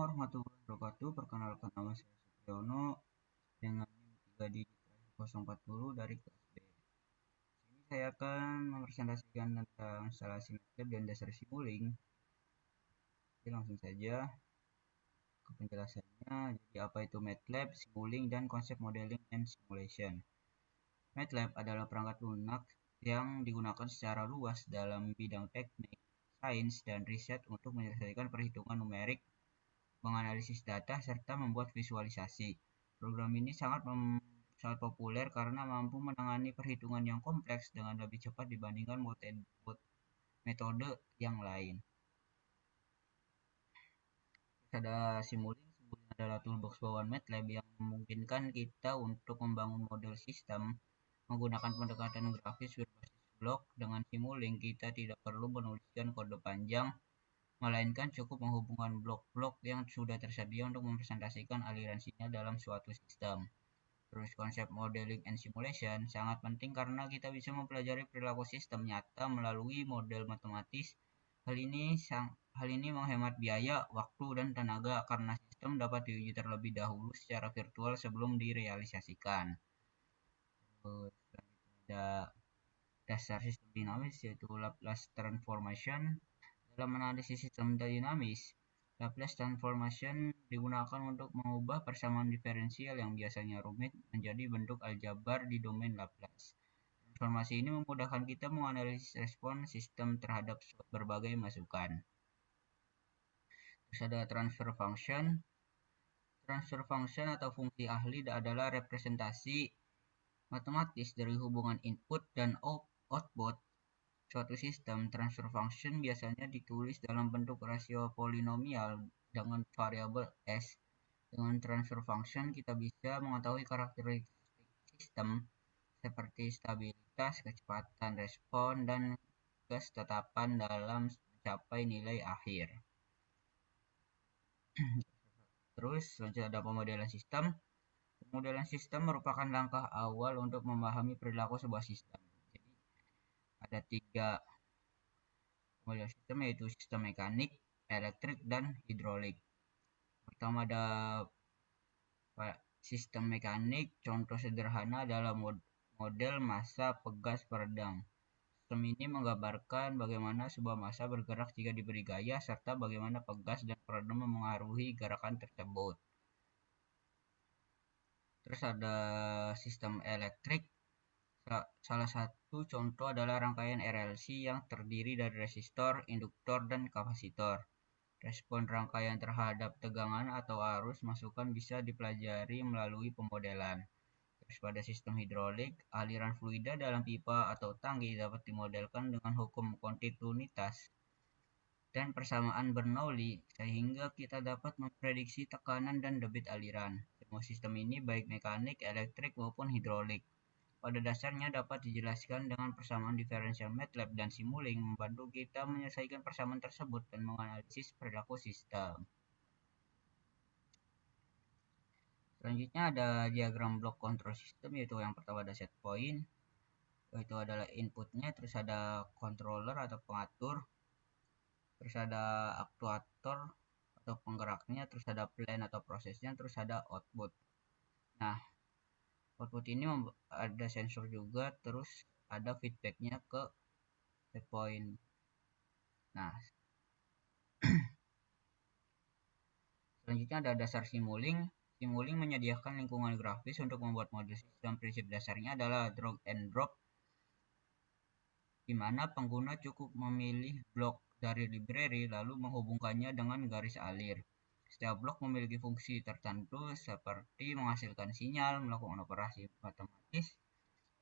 warahmatullahi wabarakatuh. Perkenalkan, nama saya Supriyono dengan NIM 3 digit 040 dari kelas B. Di sini saya akan mempresentasikan tentang instalasi MATLAB dan dasar Simulink. Jadi langsung saja ke penjelasannya. Jadi apa itu MATLAB, Simulink, dan konsep modeling and simulation. MATLAB adalah perangkat lunak yang digunakan secara luas dalam bidang teknik, sains, dan riset untuk menyelesaikan perhitungan numerik, menganalisis data, serta membuat visualisasi. Program ini sangat populer karena mampu menangani perhitungan yang kompleks dengan lebih cepat dibandingkan metode yang lain. Terus ada Simulink. Simulink adalah toolbox bawaan MATLAB yang memungkinkan kita untuk membangun model sistem menggunakan pendekatan grafis berbasis blok. Dengan Simulink, kita tidak perlu menuliskan kode panjang, melainkan cukup menghubungkan blok-blok yang sudah tersedia untuk mempresentasikan aliran sinyal dalam suatu sistem. Terus konsep modeling and simulation sangat penting karena kita bisa mempelajari perilaku sistem nyata melalui model matematis. Hal ini menghemat biaya, waktu, dan tenaga karena sistem dapat diuji terlebih dahulu secara virtual sebelum direalisasikan. Terus ada dasar sistem dinamis yaitu Laplace transformation. Dalam analisis sistem dinamis, Laplace transformation digunakan untuk mengubah persamaan diferensial yang biasanya rumit menjadi bentuk aljabar di domain Laplace. Transformasi ini memudahkan kita menganalisis respon sistem terhadap berbagai masukan. Terus ada transfer function. Transfer function atau fungsi ahli adalah representasi matematis dari hubungan input dan output suatu sistem. Transfer function biasanya ditulis dalam bentuk rasio polinomial dengan variabel S. Dengan transfer function kita bisa mengetahui karakteristik sistem seperti stabilitas, kecepatan respon, dan ketetapan dalam mencapai nilai akhir. Terus selanjutnya ada pemodelan sistem. Pemodelan sistem merupakan langkah awal untuk memahami perilaku sebuah sistem. Jadi ada 3 pemodelan sistem, yaitu sistem mekanik, elektrik, dan hidrolik. Pertama ada sistem mekanik. Contoh sederhana adalah model massa pegas peredam. Sistem ini menggambarkan bagaimana sebuah massa bergerak jika diberi gaya, serta bagaimana pegas dan peredam memengaruhi gerakan tersebut. Terus ada sistem elektrik. Salah satu contoh adalah rangkaian RLC yang terdiri dari resistor, induktor, dan kapasitor. Respon rangkaian terhadap tegangan atau arus masukan bisa dipelajari melalui pemodelan. Terus pada sistem hidrolik, aliran fluida dalam pipa atau tangki dapat dimodelkan dengan hukum kontinuitas dan persamaan Bernoulli sehingga kita dapat memprediksi tekanan dan debit aliran. Semua sistem ini baik mekanik, elektrik, maupun hidrolik pada dasarnya dapat dijelaskan dengan persamaan diferensial. MATLAB dan Simulink membantu kita menyelesaikan persamaan tersebut dan menganalisis perilaku sistem. Selanjutnya ada diagram blok control system, yaitu yang pertama ada set point, yaitu adalah inputnya, terus ada controller atau pengatur, terus ada aktuator atau penggeraknya, terus ada plan atau prosesnya, terus ada output. Nah, output ini ada sensor juga, terus ada feedbacknya ke set point. Nah, selanjutnya ada dasar Simulink. Simulink menyediakan lingkungan grafis untuk membuat model sistem. Prinsip dasarnya adalah drag and drop, di mana pengguna cukup memilih blok dari library lalu menghubungkannya dengan garis alir. Setiap blok memiliki fungsi tertentu seperti menghasilkan sinyal, melakukan operasi matematis,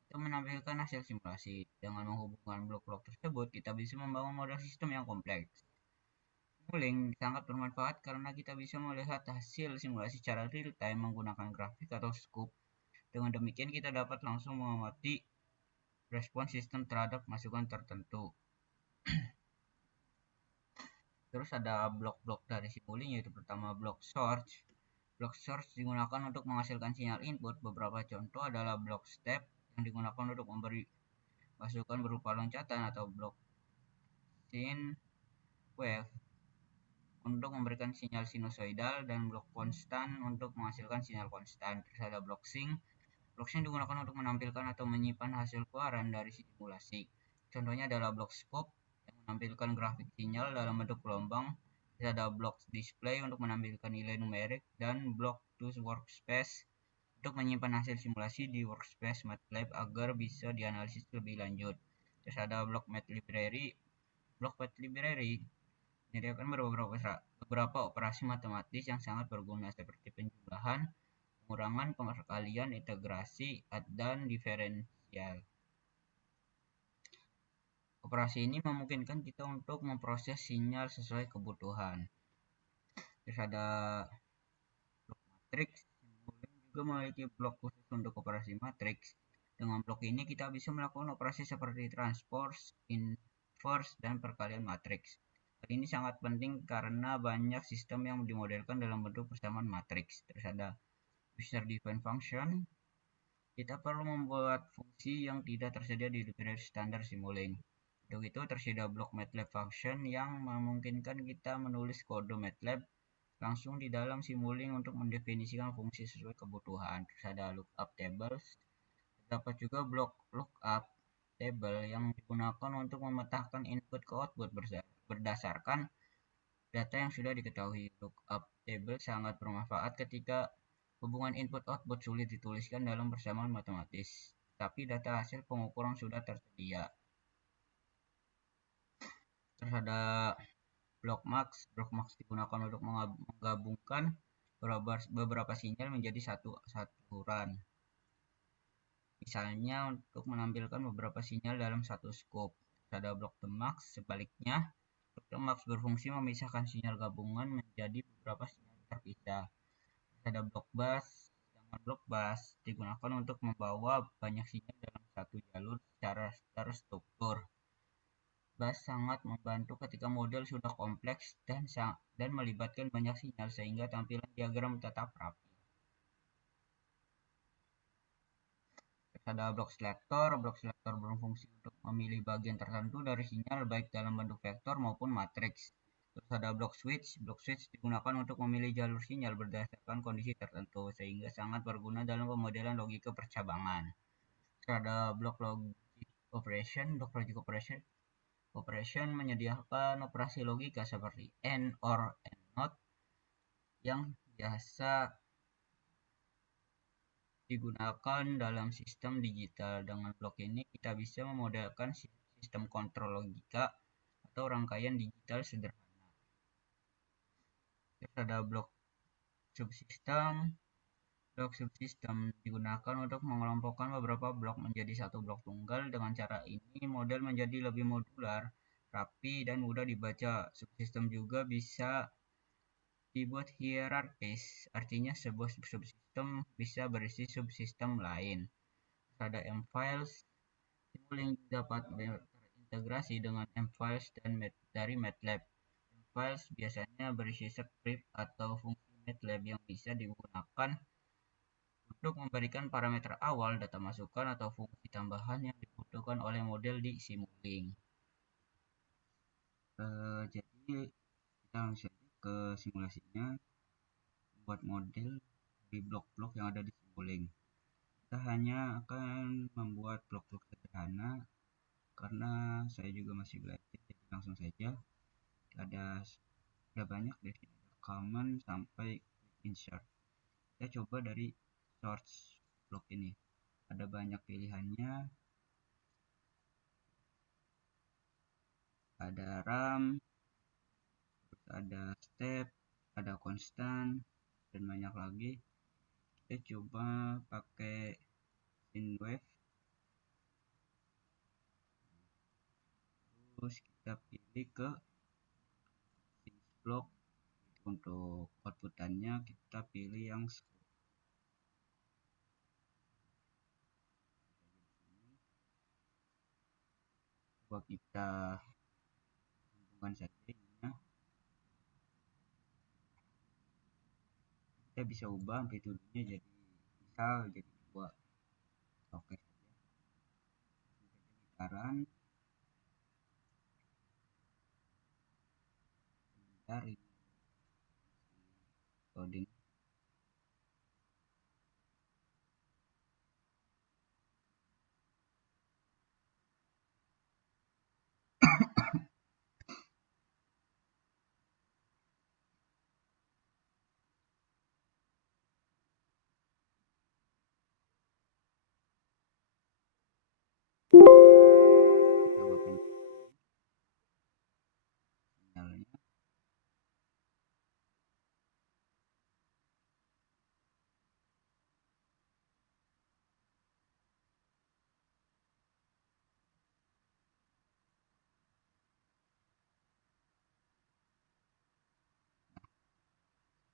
atau menampilkan hasil simulasi. Dengan menghubungkan blok-blok tersebut, kita bisa membangun model sistem yang kompleks. Simulink sangat bermanfaat karena kita bisa melihat hasil simulasi secara real time menggunakan grafik atau scope. Dengan demikian kita dapat langsung mengamati respon sistem terhadap masukan tertentu. Terus ada blok-blok dari Simulink, yaitu pertama blok source. Blok source digunakan untuk menghasilkan sinyal input. Beberapa contoh adalah blok step yang digunakan untuk memberi masukan berupa loncatan, atau blok sine wave untuk memberikan sinyal sinusoidal dan blok konstan untuk menghasilkan sinyal konstan. Terus ada blok sync. Blok sync digunakan untuk menampilkan atau menyimpan hasil keluaran dari simulasi. Contohnya adalah blok scope yang menampilkan grafik sinyal dalam bentuk gelombang. Terus ada blok display untuk menampilkan nilai numerik, dan blok to workspace untuk menyimpan hasil simulasi di workspace MATLAB agar bisa dianalisis lebih lanjut. Terus ada blok math library. Blok math library menyediakan beberapa operasi matematis yang sangat berguna seperti penjumlahan, pengurangan, perkalian, integrasi, dan diferensial. Operasi ini memungkinkan kita untuk memproses sinyal sesuai kebutuhan. Terus ada blok matriks. Simulink juga memiliki blok khusus untuk operasi matriks. Dengan blok ini kita bisa melakukan operasi seperti transpose, inverse, dan perkalian matriks. Hal ini sangat penting karena banyak sistem yang dimodelkan dalam bentuk persamaan matriks. Terus ada user defined function. Kita perlu membuat fungsi yang tidak tersedia di library standar Simulink. Untuk itu tersedia blok MATLAB function yang memungkinkan kita menulis kode MATLAB langsung di dalam Simulink untuk mendefinisikan fungsi sesuai kebutuhan. Terus ada lookup tables. Terdapat juga blok lookup table yang digunakan untuk memetakan input ke output berdasarkan data yang sudah diketahui. Lookup table sangat bermanfaat ketika hubungan input-output sulit dituliskan dalam persamaan matematis, tapi data hasil pengukuran sudah tersedia. Terus ada blok max. Blok max digunakan untuk menggabungkan beberapa sinyal menjadi satu saturan. Misalnya untuk menampilkan beberapa sinyal dalam satu scope. Terus ada blok the max. Sebaliknya, blok the max berfungsi memisahkan sinyal gabungan menjadi beberapa sinyal terpisah. Ada blok bus. Sedangkan blok bus digunakan untuk membawa banyak sinyal dalam satu jalur secara terstruktur. Bus sangat membantu ketika model sudah kompleks dan melibatkan banyak sinyal sehingga tampilan diagram tetap rapi. Ada blok selector. Blok selector berfungsi untuk memilih bagian tertentu dari sinyal baik dalam bentuk vektor maupun matriks. Terus ada blok switch. Blok switch digunakan untuk memilih jalur sinyal berdasarkan kondisi tertentu sehingga sangat berguna dalam pemodelan logika percabangan. Terus ada blok logic operation. Blok logic operation menyediakan operasi logika seperti AND, OR, and NOT yang biasa digunakan dalam sistem digital. Dengan blok ini kita bisa memodelkan sistem kontrol logika atau rangkaian digital sederhana. Terus ada blok subsistem. Blok subsistem digunakan untuk mengelompokkan beberapa blok menjadi satu blok tunggal. Dengan cara ini model menjadi lebih modular, rapi, dan mudah dibaca. Subsistem juga bisa dibuat hierarkis, artinya sebuah subsistem bisa berisi subsistem lain. Ada M-Files. Simulink dapat terintegrasi dengan M-Files dari MATLAB. M-Files biasanya berisi skrip atau fungsi MATLAB yang bisa digunakan untuk memberikan parameter awal, data masukan, atau fungsi tambahan yang dibutuhkan oleh model di Simulink. Jadi kita langsung ke simulasinya, buat model di blok-blok yang ada di Simulink. Kita hanya akan membuat blok-blok sederhana karena saya juga masih belajar, jadi langsung saja. Ada banyak di sini, ada common sampai insert. Kita coba dari source blok ini. Ada banyak pilihannya. Ada RAM, ada step, ada konstan, dan banyak lagi. Kita coba pakai SYNWAVE. Terus kita pilih ke block. Untuk outputannya kita pilih yang coba kita hubungkan saja ininya. Kita bisa ubah amplitude-nya jadi misal jadi 2. Oke saja. Gitaran. Bentar ini coding. Coba pindah sinyalnya.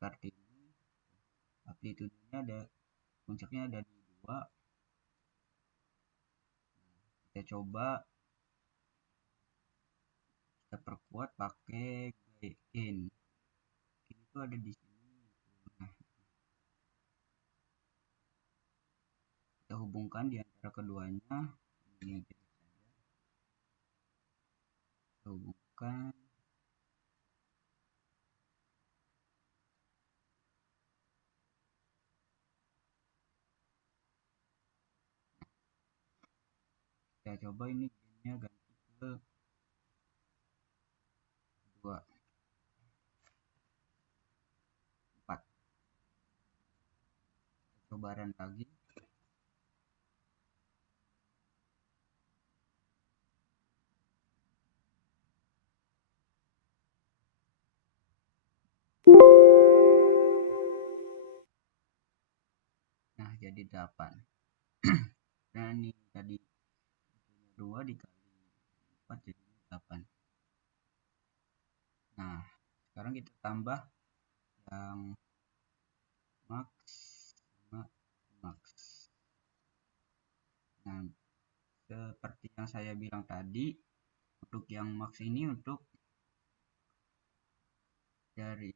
Seperti ini. Amplitudenya ada, puncaknya ada di 2. Kita coba kita perkuat pakai gain. Itu ada di sini. Nah, kita hubungkan di antara keduanya. Ini kita hubungkan. Kita coba ini gainnya ganti ke 2, 4. Coba run lagi. Nah, jadi 8. Nah, ini tadi 2 dikali 4 jadi 8. Nah, sekarang kita tambah yang max sama max. Nah, seperti yang saya bilang tadi, untuk yang max ini untuk jadi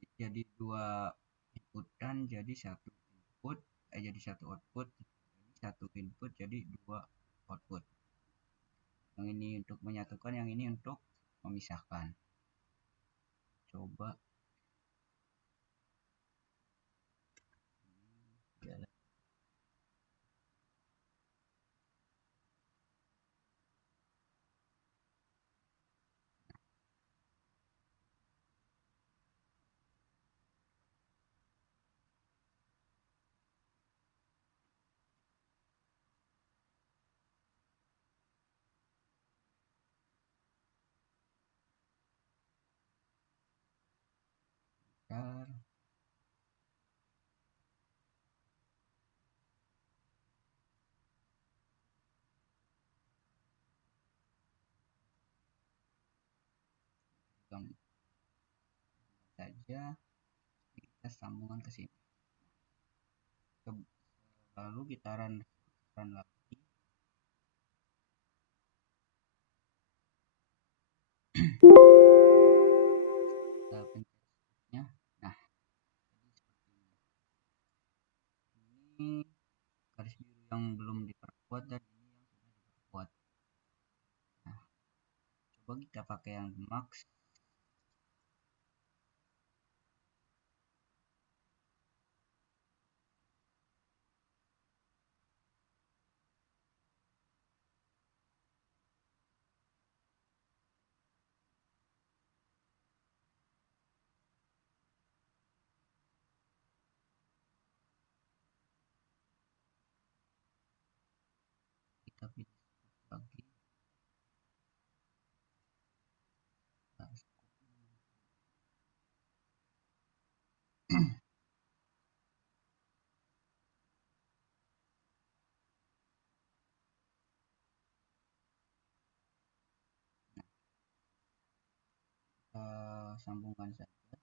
2 input dan jadi 1 input, jadi 1 output, jadi 1 input jadi 2 output. Yang ini untuk menyatukan, yang ini untuk memisahkan. Coba saja kita sambungkan ke sini. Lalu kita run lagi. Kita pencetnya. Nah, ini garis biru yang belum diperkuat dan ini yang sudah diperkuat. Nah, coba kita pakai yang max. Kita pilih lagi. Kita sambungkan saja.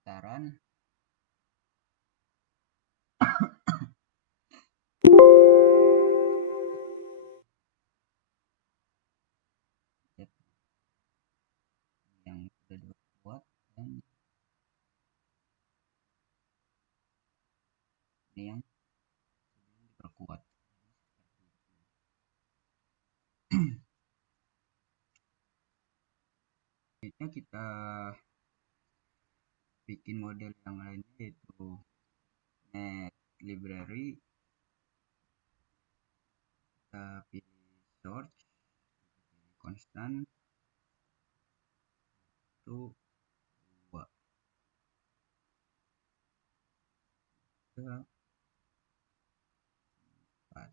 Kita run. Yang sudah diperkuat dan ini yang sebelum diperkuat. selanjutnya kita bikin model yang lainnya, yaitu net library. Kita pilih source, pilih constant itu 2, 3, 4.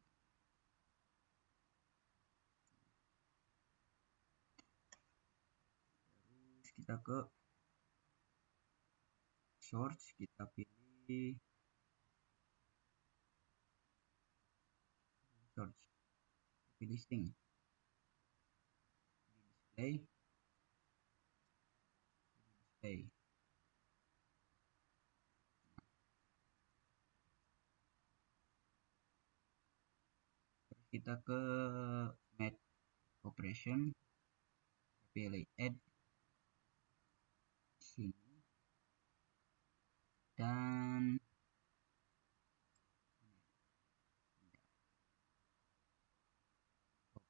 Terus kita ke source, kita pilih source, pilih string, display, display. Terus kita ke math operation, pilih add sini, dan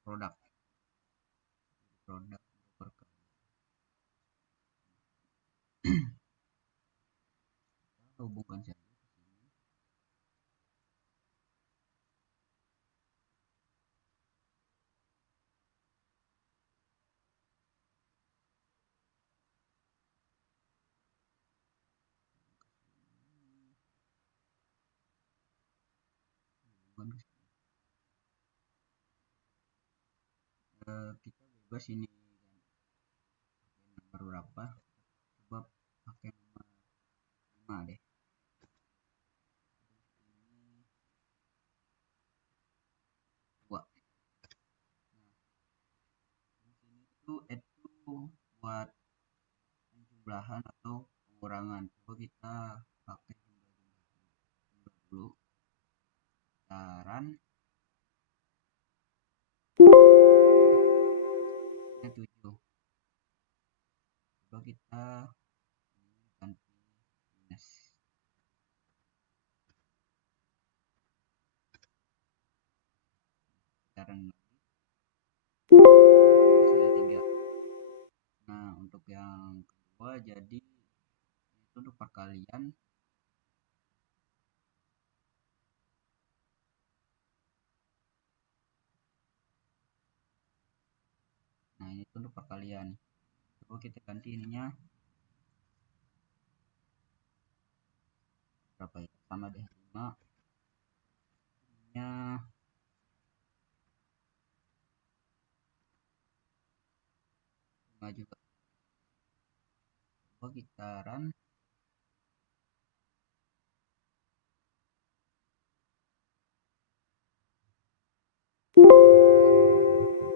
produk untuk perkalian. Kita hubungkan saja ke sini. Hubungkan ke sini. Kita bebas ini nomor berapa, coba pakai nomor 5 deh. Ini 2. Nah, di sini tuh add tuh buat penjumlahan atau pengurangan. Coba kita pakai jumlah dulu. Saran 7. Coba kita ganti minus. Saran lagi. Hasilnya 3. Nah, untuk yang kedua jadi itu untuk perkalian. Nah, ini tuh untuk perkalian. Coba kita ganti ininya berapa ya? Sama deh 5. Ininya 5 juga. Coba kita run.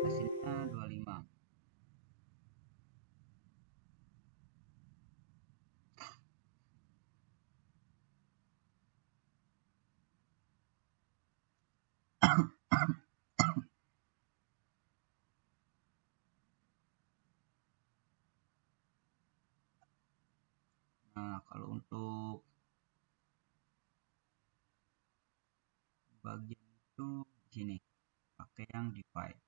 Hasilnya 25. Nah, kalau untuk bagian itu di sini pakai yang divide.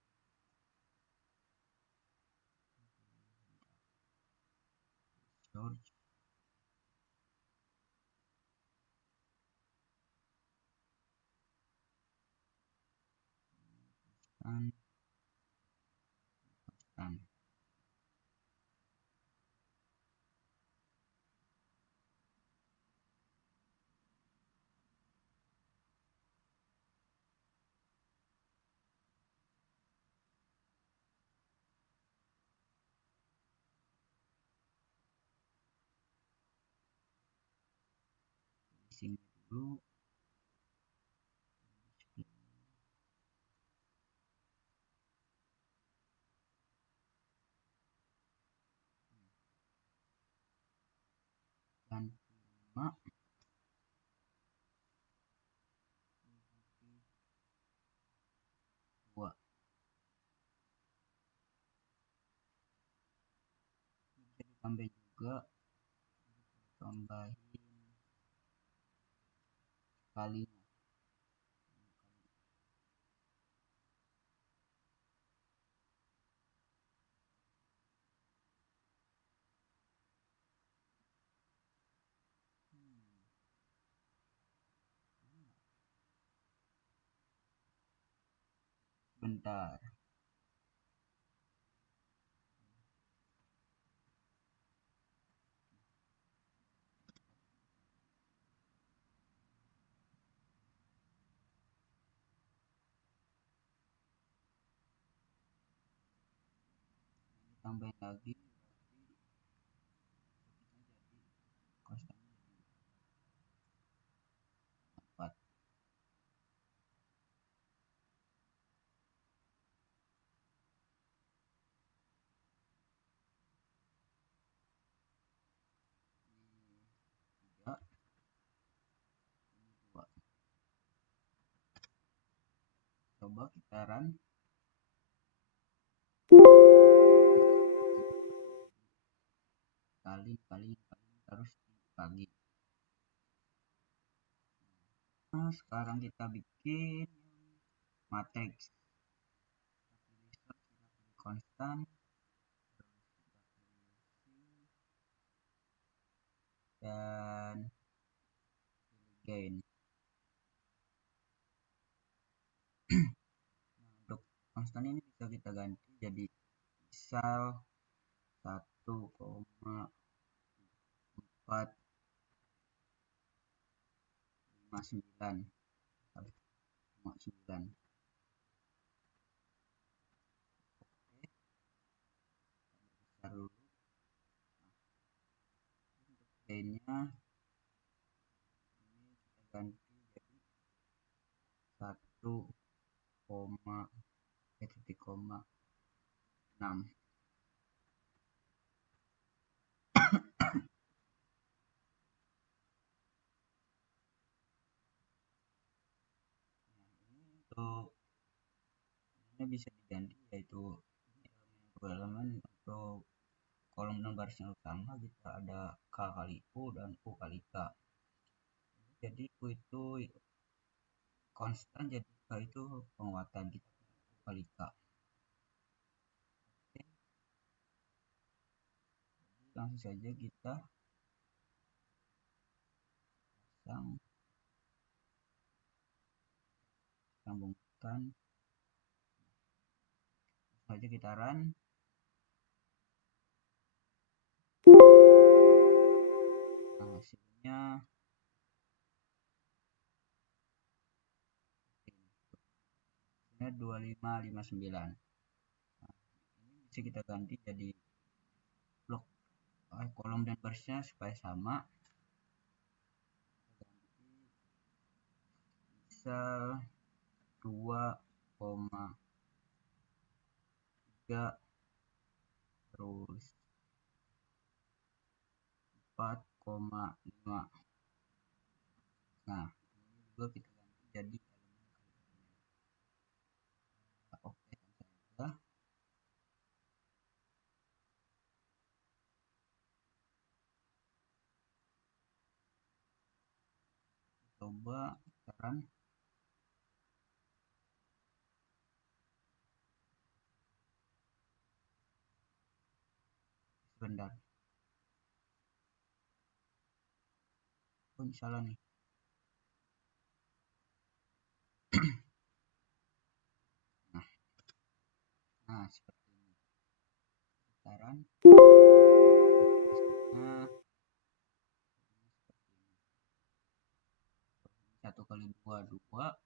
Source, dan constant. Di sini dulu dan 5 2. Bisa ditambah juga, tambahin kalinya. sebentar. Tambahin lagi konstan 4. Coba kita run. Kali terus dibagi. Nah, sekarang kita bikin matriks. Konstan dan gain. Untuk konstan ini bisa kita ganti jadi misal 1,459. Taruh gainnya ini kita ganti jadi 1,6. Untuk ini bisa diganti yaitu elemen untuk kolom dan baris yang utama kita ada K kali U dan U kali K. Jadi U itu konstan, jadi K itu penguatan, kita U kali K. Oke. Jadi langsung saja kita pasang, sambungkan, saja kita run. Nah, hasilnya ini 2559. Nah, ini bisa kita ganti jadi blok kolom dan barisnya supaya sama. Misal 2,3 terus 4,5. Nah, ini juga kita ganti jadi oke saja. Coba sekarang sebentar. Oh, salah nih. Nah, seperti ini. Sekarang hasilnya 1 kali 2 2, 4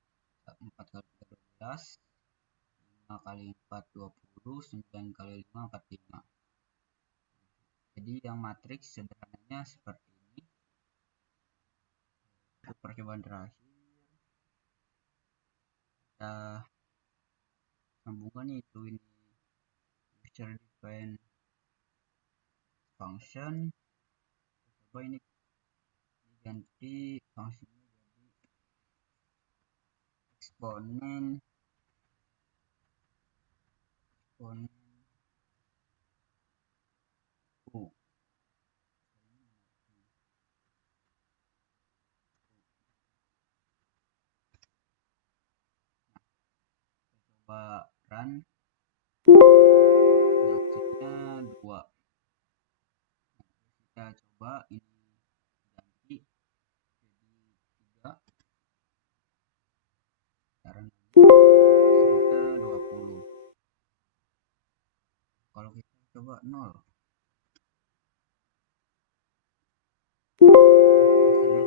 kali 3 12, 5 kali 4 20, 9 kali 5 45. Jadi yang matriks sederhananya seperti ini. Untuk percobaan terakhir kita sambungkan itu ini user defined function. Coba ini diganti fungsinya jadi eksponen U. Coba run. Nah, hasilnya 2. Kita coba ini ganti jadi 3. Sekarang hasilnya 20. kalau kita coba 0, hasilnya.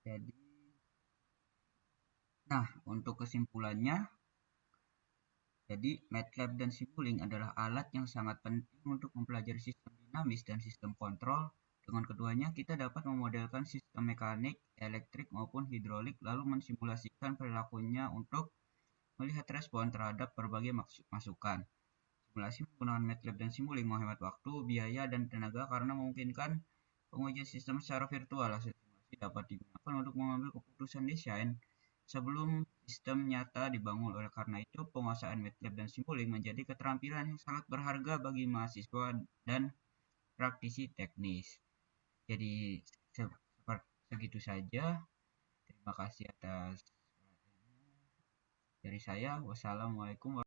Jadi, nah untuk kesimpulannya, jadi MATLAB dan Simulink adalah alat yang sangat penting untuk mempelajari sistem dinamis dan sistem kontrol. Dengan keduanya, kita dapat memodelkan sistem mekanik, elektrik, maupun hidrolik, lalu mensimulasikan perilakunya untuk melihat respon terhadap berbagai masukan. Simulasi menggunakan MATLAB dan Simulink menghemat waktu, biaya, dan tenaga karena memungkinkan pengujian sistem secara virtual. Hasil simulasi dapat digunakan untuk mengambil keputusan desain sebelum sistem nyata dibangun. Oleh karena itu, penguasaan MATLAB dan Simulink menjadi keterampilan yang sangat berharga bagi mahasiswa dan praktisi teknis. Jadi, segitu saja. Terima kasih atas dari saya. Wassalamualaikum warahmatullahi wabarakatuh.